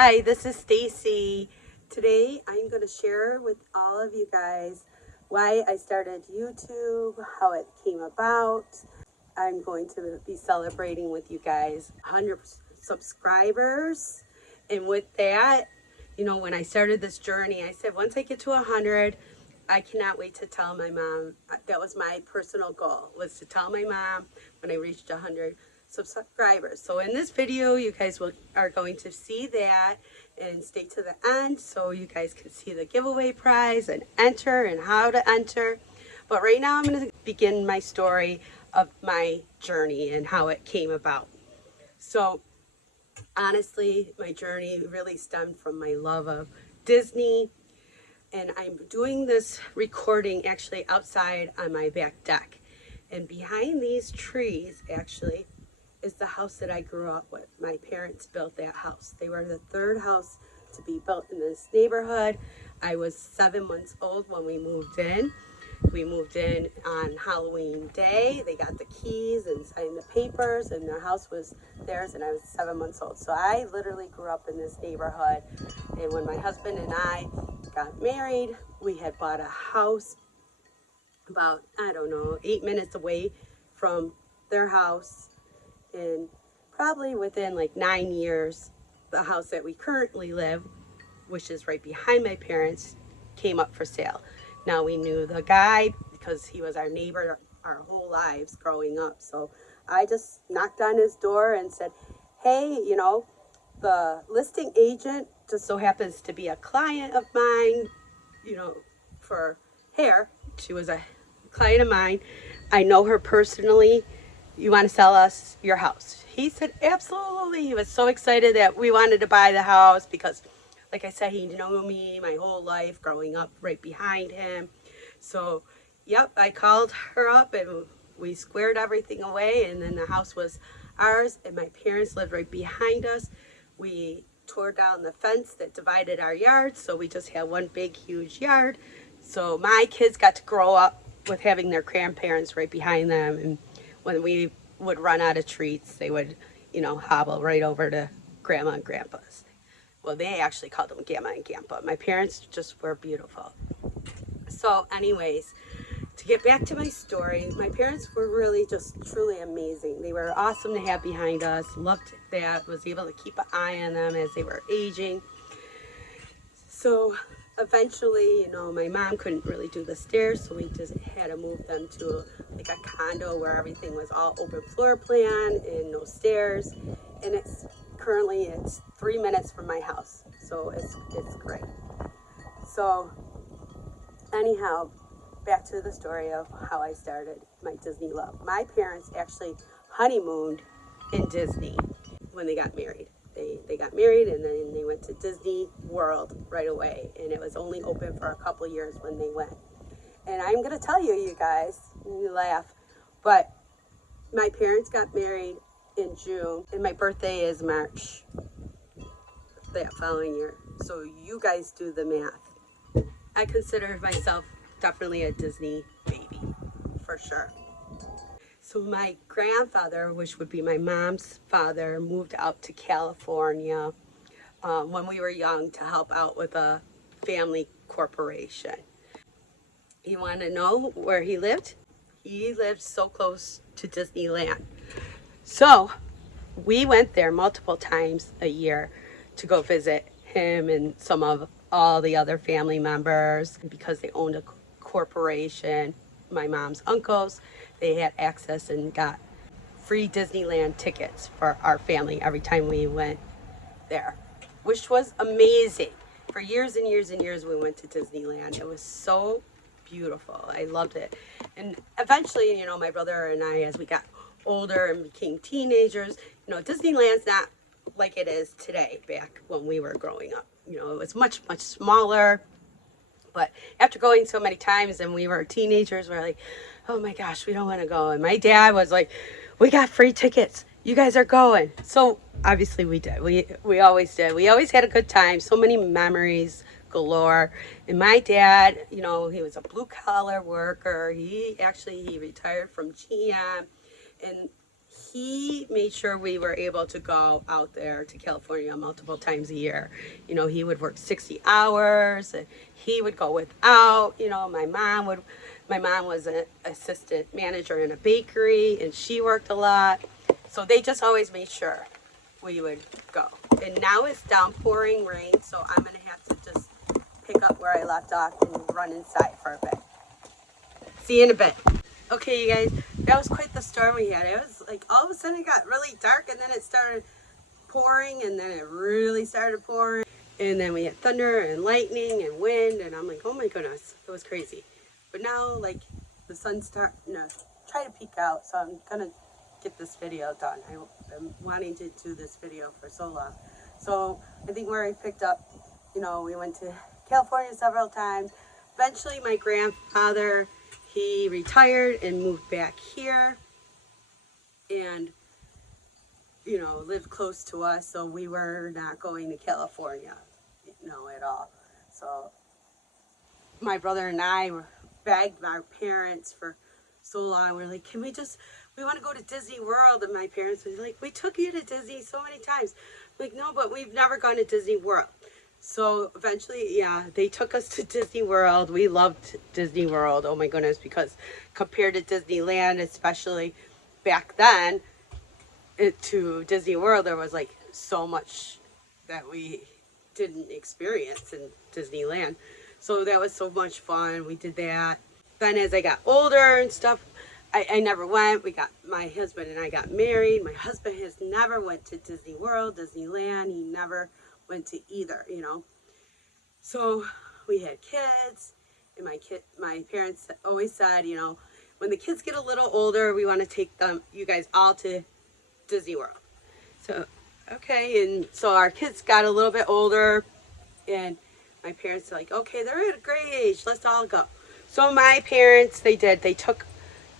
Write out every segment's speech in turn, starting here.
Hi, this is Stacy. Today I'm going to share with all of you guys why I started YouTube, how it came about. I'm going to be celebrating with you guys 100 subscribers. And with that, when I started this journey, I said once I get to 100, I cannot wait to tell my mom. That was my personal goal, was to tell my mom when I reached 100 subscribers. So in this video, you guys are going to see that, and stay to the end so you guys can see the giveaway prize and enter and how to enter. But right now I'm going to begin my story of my journey and how it came about. So honestly, my journey really stemmed from my love of Disney. And I'm doing this recording actually outside on my back deck. And behind these trees actually is the house that I grew up with. My parents built that house. They were the third house to be built in this neighborhood. I was 7 months old when we moved in. We moved in on Halloween Day. They got the keys and signed the papers, and their house was theirs, and I was 7 months old. So I literally grew up in this neighborhood. And when my husband and I got married, we had bought a house about, 8 minutes away from their house. And probably within like 9 years, the house that we currently live, which is right behind my parents, came up for sale. Now, we knew the guy because he was our neighbor our whole lives growing up. So I just knocked on his door and said, hey, the listing agent just so happens to be a client of mine, for hair. She was a client of mine. I know her personally. You want to sell us your house? He said, absolutely. He was so excited that we wanted to buy the house because, like I said, he knew me my whole life growing up right behind him. So, yep, I called her up and we squared everything away, and then the house was ours, and my parents lived right behind us. We tore down the fence that divided our yards, so we just had one big, huge yard. So my kids got to grow up with having their grandparents right behind them, and when we would run out of treats, they would, hobble right over to Grandma and Grandpa's. Well, they actually called them Gamma and Grandpa. My parents just were beautiful. So anyways, to get back to my story, my parents were really just truly amazing. They were awesome to have behind us. Loved that. Was able to keep an eye on them as they were aging. So eventually, my mom couldn't really do the stairs, so we just had to move them to like a condo where everything was all open floor plan and no stairs. And it's 3 minutes from my house, so it's great. So anyhow, back to the story of how I started my Disney love. My parents actually honeymooned in Disney when they got married. They got married and then they went to Disney World right away, and it was only open for a couple years when they went. And I'm going to tell you, you guys, you laugh, but my parents got married in June, and my birthday is March that following year. So you guys do the math. I consider myself definitely a Disney baby, for sure. So my grandfather, which would be my mom's father, moved out to California when we were young to help out with a family corporation. You want to know where he lived? He lived so close to Disneyland. So we went there multiple times a year to go visit him and some of all the other family members. Because they owned a corporation, my mom's uncles, they had access and got free Disneyland tickets for our family every time we went there, which was amazing. For years and years and years we went to Disneyland. It was so beautiful. I loved it. And eventually, my brother and I, as we got older and became teenagers, Disneyland's not like it is today back when we were growing up. It was much, much smaller. But after going so many times and we were teenagers, we're like, oh my gosh, we don't want to go. And my dad was like, we got free tickets. You guys are going. So obviously we did. We always did. We always had a good time. So many memories galore. And my dad, he was a blue collar worker. He retired from GM, and he made sure we were able to go out there to California multiple times a year. You know, he would work 60 hours and he would go without. You know, my mom was an assistant manager in a bakery and she worked a lot. So they just always made sure we would go. And now it's downpouring rain, so I'm gonna have to just pick up where I left off and run inside for a bit. See you in a bit. Okay, you guys, that was quite the storm we had. It was like all of a sudden it got really dark and then it started pouring and then it really started pouring. And then we had thunder and lightning and wind and I'm like, oh my goodness, it was crazy. But now like the sun's starting to try to peek out, so I'm gonna get this video done. I've been wanting to do this video for so long. So I think where I picked up, you know, we went to California several times. Eventually my grandfather, he retired and moved back here and, you know, lived close to us, so we were not going to California, you know, at all. So my brother and I begged our parents for so long. We're like, we want to go to Disney World. And my parents were like, we took you to Disney so many times. I'm like, no, but we've never gone to Disney World. So eventually, yeah, they took us to Disney World. We loved Disney World, oh my goodness, because compared to Disneyland, especially back then, to Disney World, there was like so much that we didn't experience in Disneyland. So that was so much fun. We did that. Then as I got older and stuff, I never went. My husband and I got married. My husband has never went to Disney World, Disneyland. He never went to either, you know. So we had kids, and my parents always said, you know, when the kids get a little older, we want to take you guys all to Disney World. So, okay, and so our kids got a little bit older, and my parents were like, okay, they're at a great age, let's all go. So my parents, they took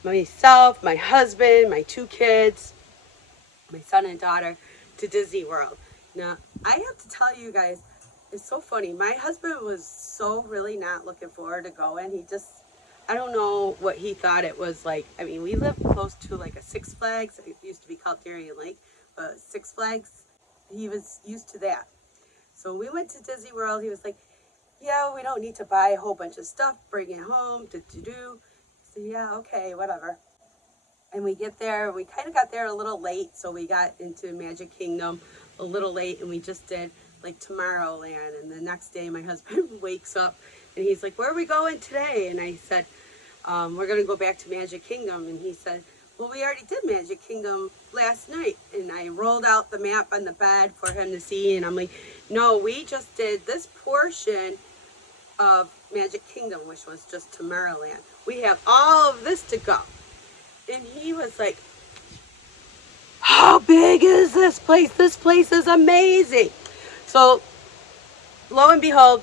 myself, my husband, my two kids, my son and daughter, to Disney World. Now, I have to tell you guys, it's so funny. My husband was so really not looking forward to going. He just, I don't know what he thought it was like. I mean, we live close to like a Six Flags. It used to be called Darien Lake, but Six Flags, he was used to that. So we went to Disney World. He was like, yeah, we don't need to buy a whole bunch of stuff, bring it home, I said, yeah, okay, whatever. And we get there, we kind of got there a little late, so we got into Magic Kingdom a little late, and we just did like Tomorrowland. And the next day my husband wakes up and he's like, where are we going today? And I said, we're going to go back to Magic Kingdom. And he said, well, we already did Magic Kingdom last night. And I rolled out the map on the bed for him to see, and I'm like, no, we just did this portion of Magic Kingdom, which was just Tomorrowland. We have all of this to go. And he was like, how big is this place? This place is amazing. So lo and behold,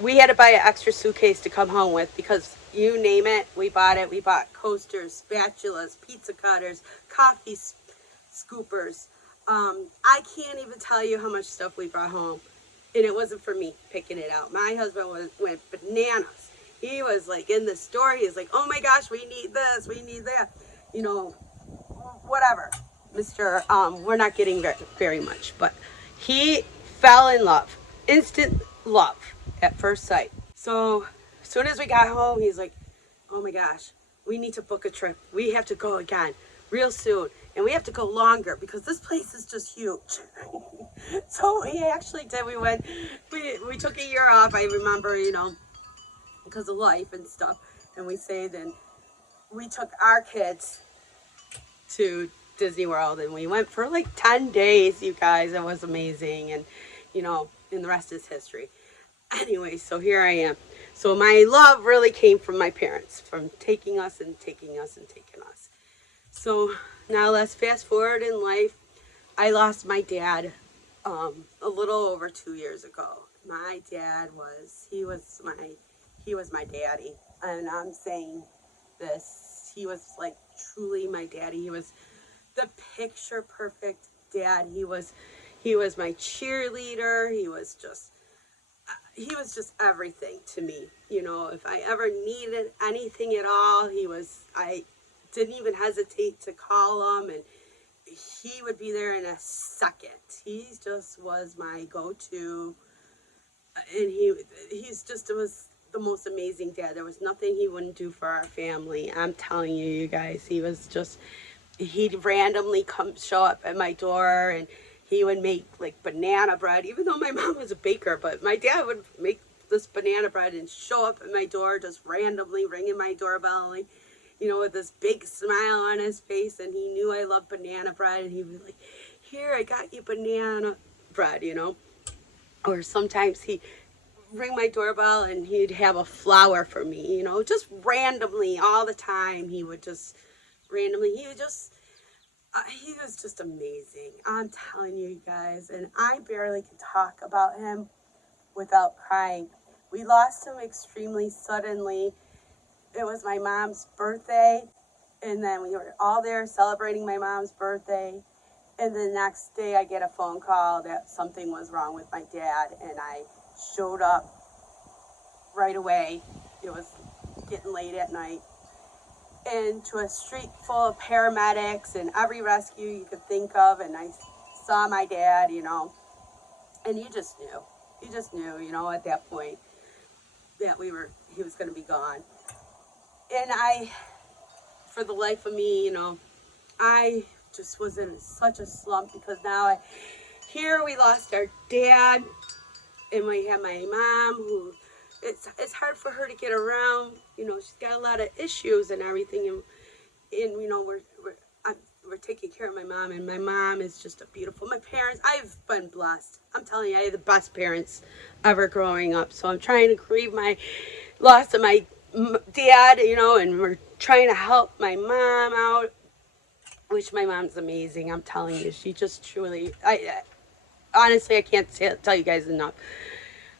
we had to buy an extra suitcase to come home with, because you name it, we bought it. We bought coasters, spatulas, pizza cutters, coffee scoopers. I can't even tell you how much stuff we brought home. And it wasn't for me picking it out. My husband went bananas. He was like in the store. He's like, oh my gosh, we need this, we need that. You know, whatever. We're not getting very much. But he fell in love. Instant love at first sight. So as soon as we got home, he's like, oh my gosh, we need to book a trip. We have to go again real soon. And we have to go longer because this place is just huge. So we actually did. We took a year off, I remember, you know, because of life and stuff. And we saved, and we took our kids to Disney World, and we went for like 10 days, you guys. It was amazing. And, you know, and the rest is history. Anyway, so here I am. So my love really came from my parents, from taking us and taking us and taking us. So now let's fast forward in life. I lost my dad a little over 2 years ago. My dad he was my daddy. And I'm saying this, he was like truly my daddy. He was the picture perfect dad. He was my cheerleader. He was just everything to me. You know, if I ever needed anything at all, I didn't even hesitate to call him, and he would be there in a second. He just was my go-to, and he's just, it was the most amazing dad. There was nothing he wouldn't do for our family. I'm telling you, you guys, he was just, he'd randomly show up at my door, and he would make like banana bread, even though my mom was a baker. But my dad would make this banana bread and show up at my door just randomly, ringing my doorbell, like, you know, with this big smile on his face. And he knew I loved banana bread, and he'd be like, here, I got you banana bread, you know. Or sometimes he'd ring my doorbell and he'd have a flower for me, you know, just randomly all the time. He would just randomly, he was just amazing. I'm telling you guys, and I barely can talk about him without crying. We lost him extremely suddenly. It was my mom's birthday, and then we were all there celebrating my mom's birthday. And the next day I get a phone call that something was wrong with my dad, and I showed up right away. It was getting late at night. And to a street full of paramedics and every rescue you could think of, and I saw my dad, you know, and you just knew, you know, at that point that he was going to be gone. And for the life of me, you know, I just was in such a slump, because now here we lost our dad, and we have my mom, who it's hard for her to get around. You know, she's got a lot of issues and everything, and you know, we're taking care of my mom, and my mom is just a beautiful. My parents, I've been blessed. I'm telling you, I had the best parents ever growing up. So I'm trying to grieve my loss of my dad, you know, and we're trying to help my mom out, which my mom's amazing. I'm telling you, she just truly, honestly, I can't tell you guys enough.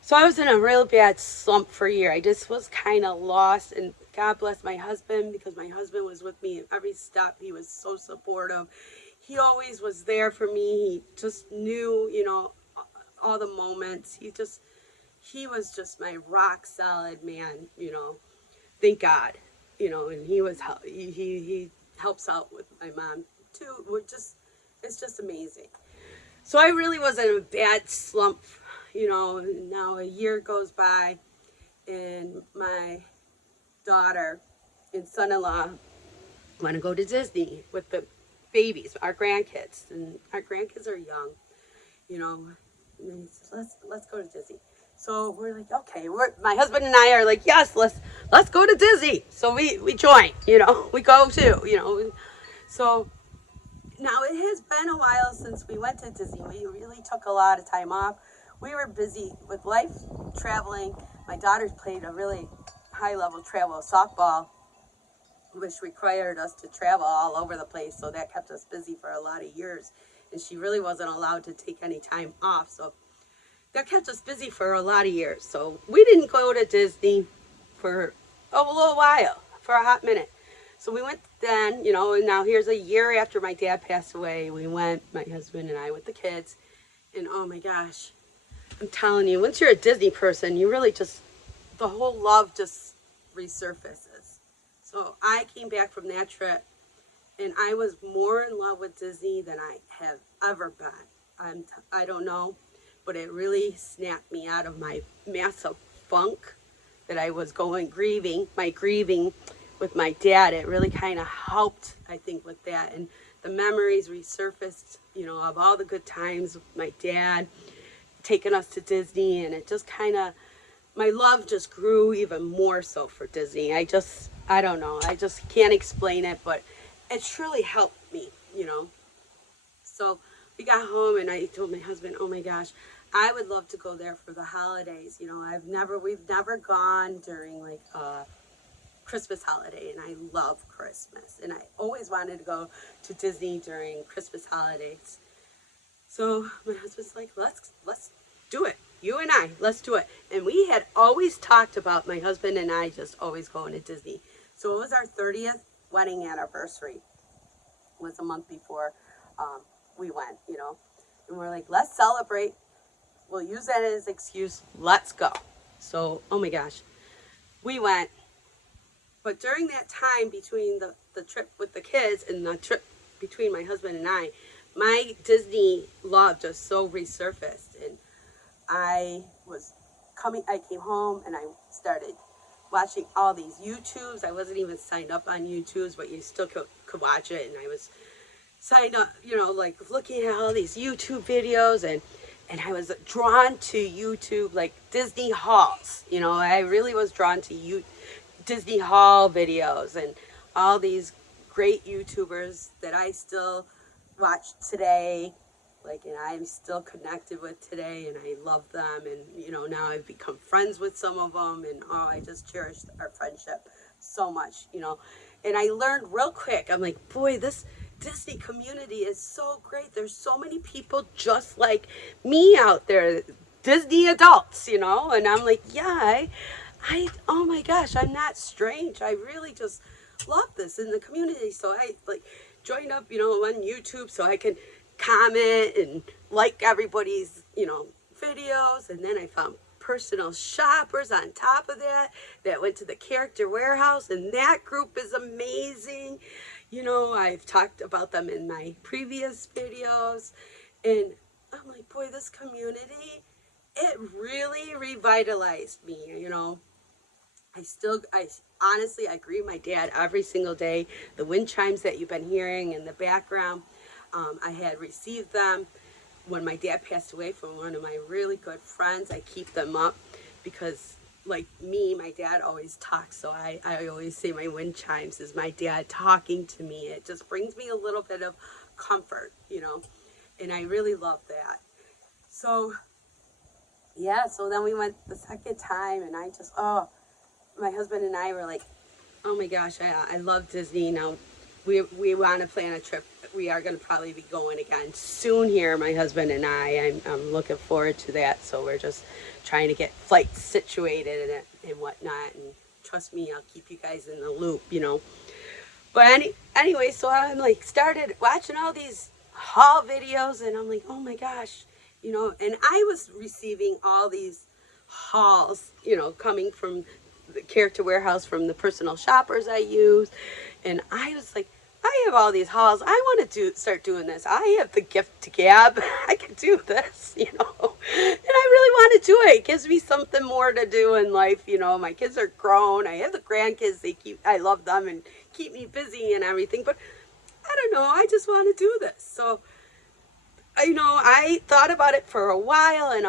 So I was in a real bad slump for a year. I just was kind of lost, and God bless my husband, because my husband was with me at every step. He was so supportive. He always was there for me. He just knew, you know, all the moments. He was just my rock solid man, you know. Thank God, you know, and he helps out with my mom too. It's just amazing. So I really was in a bad slump, you know. Now a year goes by, and my daughter and son-in-law want to go to Disney with the babies, our grandkids, and our grandkids are young, you know. And he says, let's go to Disney. So we're like, okay. My husband and I are like, yes, let's go to Disney. So we join, you know, we go too, you know. So now it has been a while since we went to Disney. We really took a lot of time off. We were busy with life, traveling. My daughter played a really high-level travel softball, which required us to travel all over the place. So that kept us busy for a lot of years. And she really wasn't allowed to take any time off. So that kept us busy for a lot of years. So we didn't go to Disney for a little while, for a hot minute. So we went then, you know, and now here's a year after my dad passed away. We went, my husband and I, with the kids. And oh my gosh, I'm telling you, once you're a Disney person, you really just, the whole love just resurfaces. So I came back from that trip, and I was more in love with Disney than I have ever been. I don't know, but it really snapped me out of my massive funk that I was grieving with my dad. It really kind of helped, I think, with that. And the memories resurfaced, you know, of all the good times with my dad taking us to Disney. And it just kind of, my love just grew even more so for Disney. I don't know. I just can't explain it, but it truly helped me, you know. So we got home, and I told my husband, oh my gosh, I would love to go there for the holidays. You know, we've never gone during like Christmas holiday, and I love Christmas, and I always wanted to go to Disney during Christmas holidays. So my husband's like, let's do it. You and I, let's do it. And we had always talked about, my husband and I, just always going to Disney. So it was our 30th wedding anniversary. It was a month before we went, you know. And we're like, let's celebrate. We'll use that as an excuse. Let's go. So, oh my gosh, we went. But during that time between the trip with the kids and the trip between my husband and I, my Disney love just so resurfaced. And I came home and I started watching all these YouTubes. I wasn't even signed up on YouTubes, but you still could watch it. And I was signed up, you know, like looking at all these YouTube videos, and I was drawn to YouTube, like Disney hauls. You know, I really was drawn to Disney haul videos and all these great YouTubers that I still watch today, like, and I'm still connected with today, and I love them. And you know, now I've become friends with some of them, and oh, I just cherish our friendship so much, you know. And I learned real quick, I'm like, boy, this Disney community is so great. There's so many people just like me out there, Disney adults, you know. And I'm like, yeah, oh my gosh, I'm not strange. I really just love this in the community. So I like joined up, you know, on YouTube so I can comment and like everybody's, you know, videos. And then I found personal shoppers on top of that went to the Character Warehouse, and that group is amazing. You know, I've talked about them in my previous videos, and I'm like, boy, this community, it really revitalized me. You know, I honestly, I agree with my dad every single day. The wind chimes that you've been hearing in the background, I had received them when my dad passed away from one of my really good friends. I keep them up because, like me, my dad always talks, so I always say my wind chimes is my dad talking to me. It just brings me a little bit of comfort, you know, and I really love that. So, yeah, so then we went the second time, and I just, oh, my husband and I were like, oh my gosh, I love Disney. Now, we want to plan a trip. We are going to probably be going again soon here, my husband and I. I'm looking forward to that. So we're just trying to get flights situated and whatnot. And trust me, I'll keep you guys in the loop, you know. But anyway, so I'm like started watching all these haul videos, and I'm like, oh my gosh, you know. And I was receiving all these hauls, you know, coming from the Character Warehouse, from the personal shoppers I use. And I was like, I have all these hauls. I want to start doing this. I have the gift to gab. I can do this, you know. And I really want to do it. It gives me something more to do in life, you know. My kids are grown. I have the grandkids. I love them and keep me busy and everything. But I don't know. I just want to do this. So, you know, I thought about it for a while, and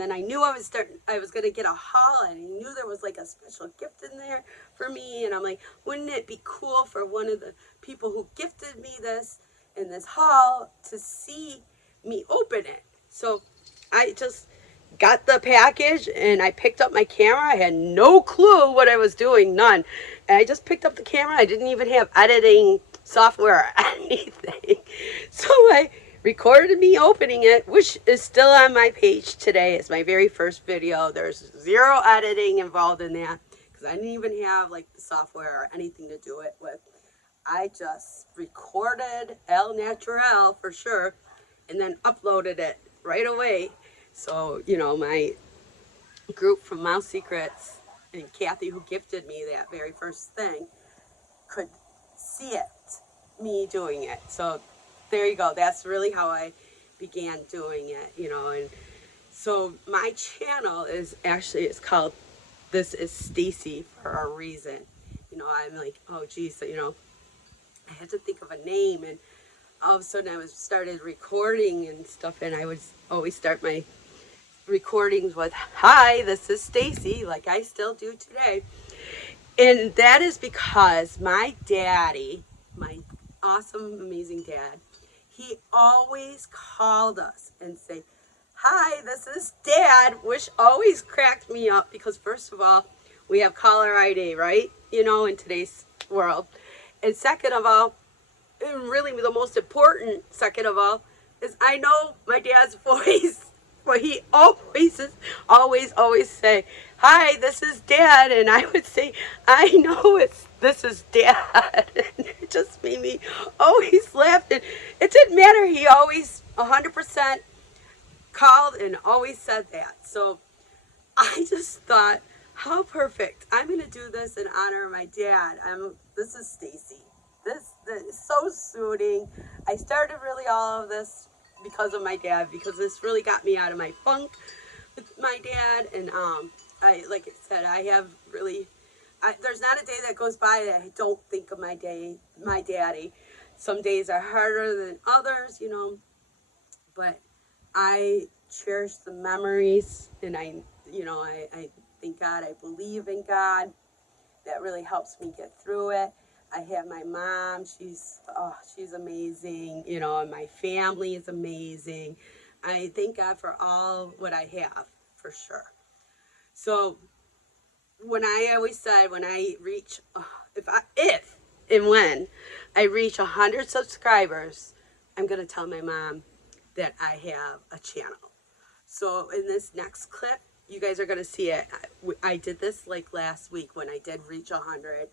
then I knew I was going to get a haul, and I knew there was like a special gift in there for me. And I'm like, wouldn't it be cool for one of the people who gifted me this in this haul to see me open it? So I just got the package, and I picked up my camera. I had no clue what I was doing, none. And I just picked up the camera. I didn't even have editing software or anything. So I recorded me opening it, which is still on my page today. It's my very first video. There's zero editing involved in that because I didn't even have like the software or anything to do it with. I just recorded El Natural for sure, and then uploaded it right away. So, you know, my group from Mouse Secrets and Kathy, who gifted me that very first thing, could see it, me doing it. So there you go. That's really how I began doing it, you know. And so my channel is actually, it's called This Is Stacy for a reason. You know, I'm like, oh geez, so, you know, I had to think of a name, and all of a sudden I started recording and stuff, and I would always start my recordings with, hi, this is Stacy, like I still do today. And that is because my daddy, my awesome, amazing dad, he always called us and say, hi, this is Dad, which always cracked me up because, first of all, we have caller ID, right? You know, in today's world. And second of all, and really the most important, second of all, is I know my dad's voice. But he always say, hi, this is Dad. And I would say, I know this is Dad. And it just made me always laugh. And it didn't matter. He always 100% called and always said that. So I just thought, how perfect. I'm going to do this in honor of my dad. This is Stacy. This it's so soothing. I started really all of this because of my dad, because this really got me out of my funk with my dad. And I, like I said, I have really, there's not a day that goes by that I don't think of my daddy. Some days are harder than others, you know, but I cherish the memories, and I thank God, I believe in God. That really helps me get through it. I have my mom, she's amazing, you know, and my family is amazing. I thank God for all what I have, for sure. So when I always said, when I reach, if and when I reach 100 subscribers, I'm going to tell my mom that I have a channel. So in this next clip, you guys are going to see it. I did this like last week when I did reach 100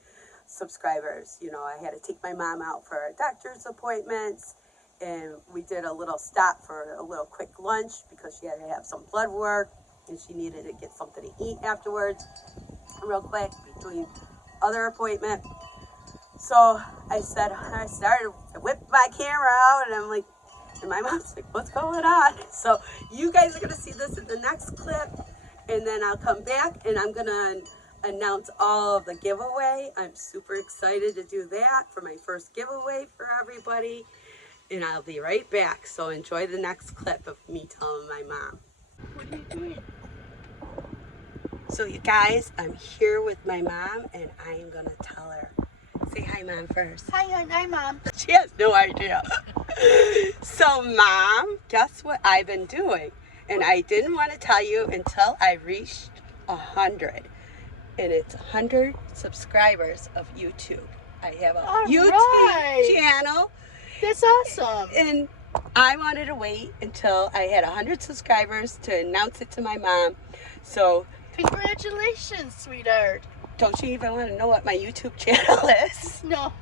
subscribers. You know, I had to take my mom out for doctor's appointments, and we did a little stop for a little quick lunch because she had to have some blood work and she needed to get something to eat afterwards real quick between other appointment. So I whipped my camera out, and I'm like, and my mom's like, what's going on? So you guys are going to see this in the next clip, and then I'll come back and I'm going to announce all of the giveaway. I'm super excited to do that for my first giveaway for everybody, and I'll be right back. So enjoy the next clip of me telling my mom. What are you doing? So you guys, I'm here with my mom, and I am going to tell her. Say hi, Mom, first. Hi, Mom. She has no idea. So, Mom, guess what I've been doing? And I didn't want to tell you until I reached 100. And it's 100 subscribers of YouTube. I have a YouTube channel. That's awesome. And I wanted to wait until I had 100 subscribers to announce it to my mom. So, congratulations, sweetheart. Don't you even want to know what my YouTube channel is? No.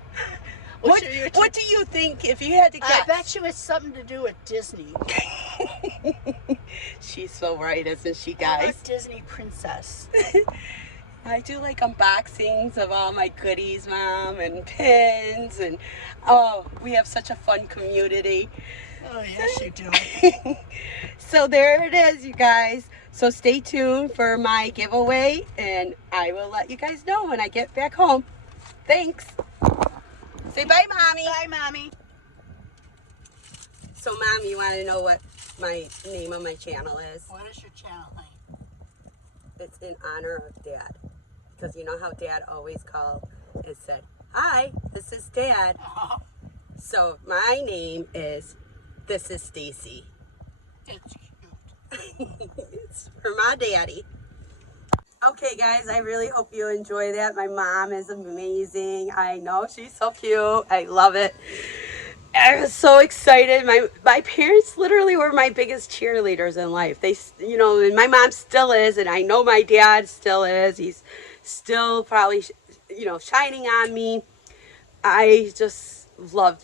What do you think if you had to guess? I bet you it's something to do with Disney. She's so right, isn't she, I'm guys? a Disney princess. I do like unboxings of all my goodies, Mom, and pins, and oh, we have such a fun community. Oh, yes, you do. So there it is, you guys. So stay tuned for my giveaway, and I will let you guys know when I get back home. Thanks. Say bye, Mommy. Bye, Mommy. So, Mom, you want to know what my name of my channel is? What is your channel name? It's in honor of Dad. Because you know how Dad always called and said, hi, this is Dad. Oh. So, my name is This is Stacy. It's cute. It's for my daddy. Okay, guys, I really hope you enjoy that. My mom is amazing. I know, she's so cute. I love it. I was so excited. My parents literally were my biggest cheerleaders in life. They, you know, and my mom still is, and I know my dad still is. He's still probably, you know, shining on me. I just love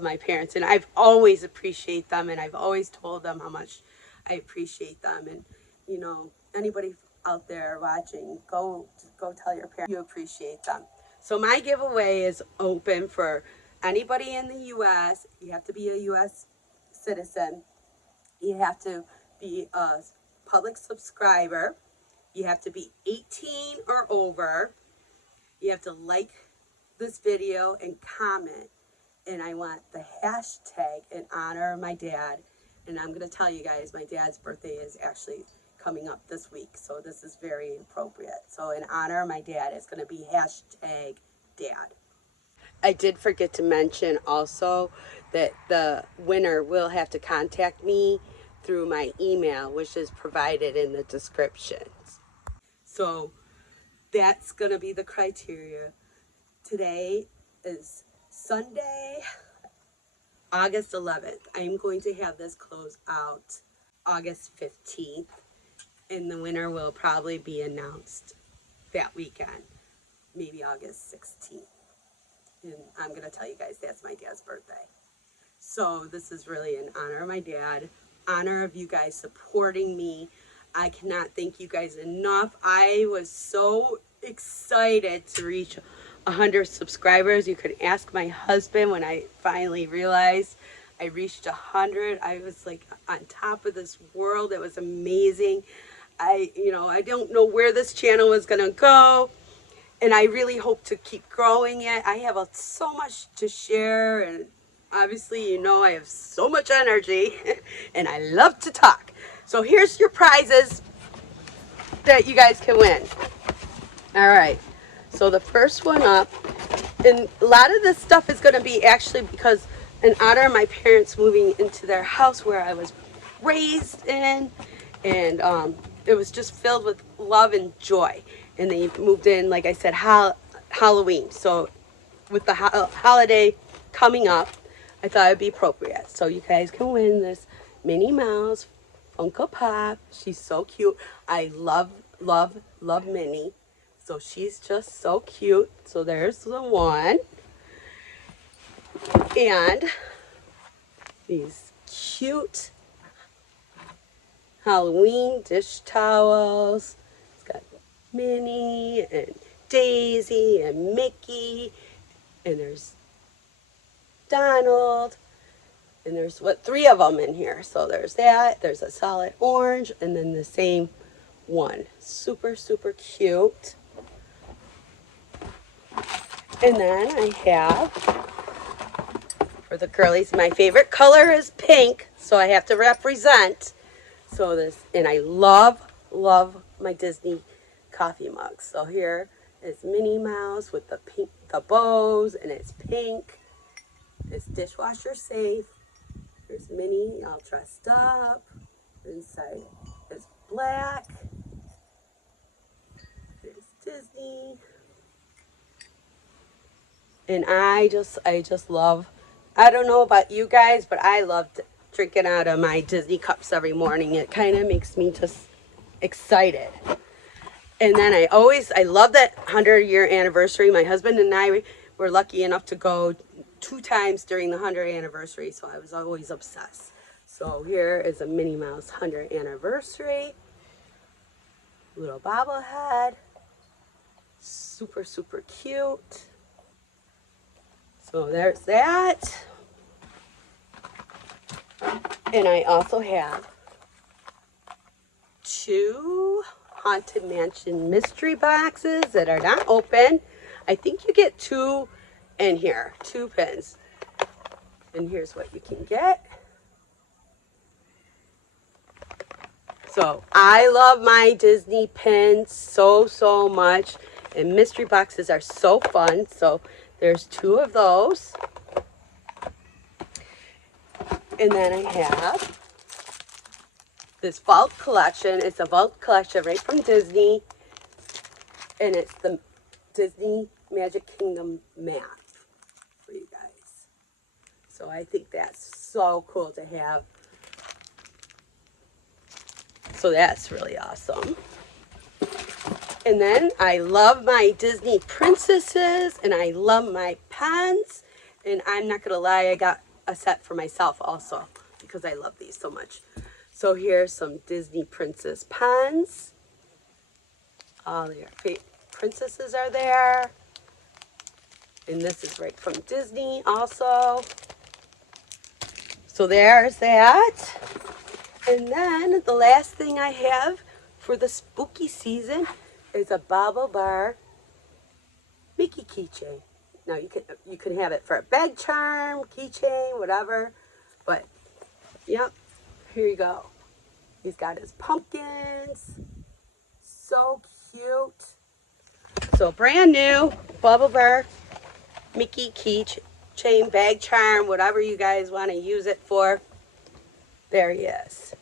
my parents, and I've always appreciated them, and I've always told them how much I appreciate them. And you know, anybody out there watching, go tell your parents you appreciate them. So my giveaway is open for anybody in the U.S. You have to be a U.S. citizen. You have to be a public subscriber. You have to be 18 or over. You have to like this video and comment. And I want the hashtag in honor of my dad. And I'm going to tell you guys, my dad's birthday is actually coming up this week. So this is very appropriate. So in honor of my dad, it's going to be hashtag dad. I did forget to mention also that the winner will have to contact me through my email, which is provided in the descriptions. So that's going to be the criteria. Today is Sunday, August 11th. I'm going to have this close out August 15th, and the winner will probably be announced that weekend, maybe August 16th. And I'm going to tell you guys that's my dad's birthday. So this is really in honor of my dad, honor of you guys supporting me. I cannot thank you guys enough. I was so excited to reach 100 subscribers. You could ask my husband. When I finally realized I reached 100, I was like on top of this world. It was amazing. I don't know where this channel is going to go, and I really hope to keep growing it. I have so much to share, and obviously, I have so much energy, and I love to talk. So here's your prizes that you guys can win. All right. So the first one up, and a lot of this stuff is going to be actually because in honor of my parents moving into their house where I was raised in, and it was just filled with love and joy. And they moved in, like I said, Halloween. So with the holiday coming up, I thought it'd be appropriate. So you guys can win this Minnie Mouse Funko Pop. She's so cute. I love, love, love Minnie. So she's just so cute. So there's the one. And these cute Halloween dish towels. It's got Minnie and Daisy and Mickey. And there's Donald. And there's 3 of them in here. So there's that. There's a solid orange. And then the same one. Super, super cute. And then I have, for the girlies, my favorite color is pink, so I have to represent. So this, and I love, love my Disney coffee mugs. So here is Minnie Mouse with the pink, the bows, and it's pink. It's dishwasher safe. There's Minnie all dressed up. Inside is black. There's Disney. And I just love, I don't know about you guys, but I love drinking out of my Disney cups every morning. It kind of makes me just excited. And then I love that 100-year anniversary. My husband and I were lucky enough to go 2 times during the 100th anniversary, so I was always obsessed. So here is a Minnie Mouse 100th anniversary. Little bobblehead. Super, super cute. So there's that. And I also have 2 Haunted Mansion mystery boxes that are not open. I think you get 2 in here, 2 pins. And here's what you can get. So I love my Disney pins so much. And mystery boxes are so fun. So there's 2 of those. And then I have this vault collection. It's a vault collection right from Disney. And it's the Disney Magic Kingdom map for you guys. So I think that's so cool to have. So that's really awesome. And then I love my Disney princesses, and I love my pens. And I'm not going to lie, I got a set for myself also because I love these so much. So here's some Disney princess pens. All their princesses are there. And this is right from Disney also. So there's that. And then the last thing I have for the spooky season is a Bobble Bar Mickey keychain. Now you can have it for a bag charm, keychain, whatever. But yep, here you go. He's got his pumpkins. So cute. So brand new Bubble Bar Mickey keychain, bag charm, whatever you guys want to use it for. There he is.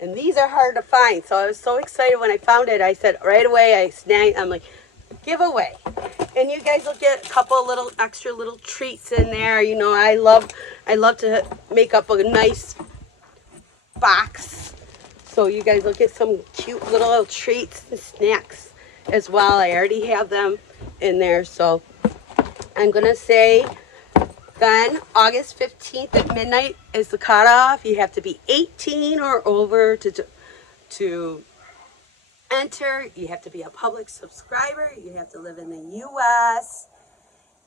And these are hard to find. So I was so excited when I found it. I said right away, I'm like, giveaway. And you guys will get a couple little extra little treats in there. You know, I love to make up a nice box. So you guys will get some cute little treats and snacks as well. I already have them in there. So I'm going to say then August 15th at midnight is the cutoff. You have to be 18 or over to enter. You have to be a public subscriber. You have to live in the U.S.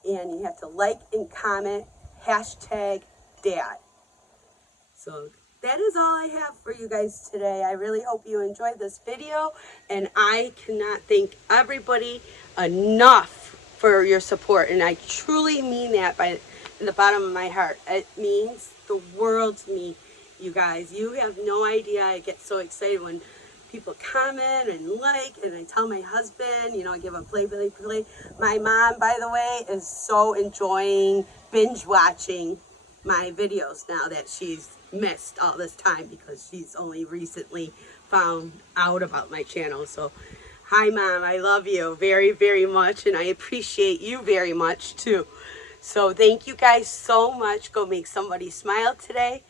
and you have to like and comment hashtag dad. So that is all I have for you guys today. I really hope you enjoyed this video, and I cannot thank everybody enough for your support, and I truly mean that in the bottom of my heart. It means the world to me, you guys. You have no idea. I get so excited when people comment and like, and I tell my husband, you know, I give him play. My mom, by the way, is so enjoying binge watching my videos now that she's missed all this time because she's only recently found out about my channel. So hi Mom, I love you very, very much, and I appreciate you very much too. So thank you guys so much. Go make somebody smile today,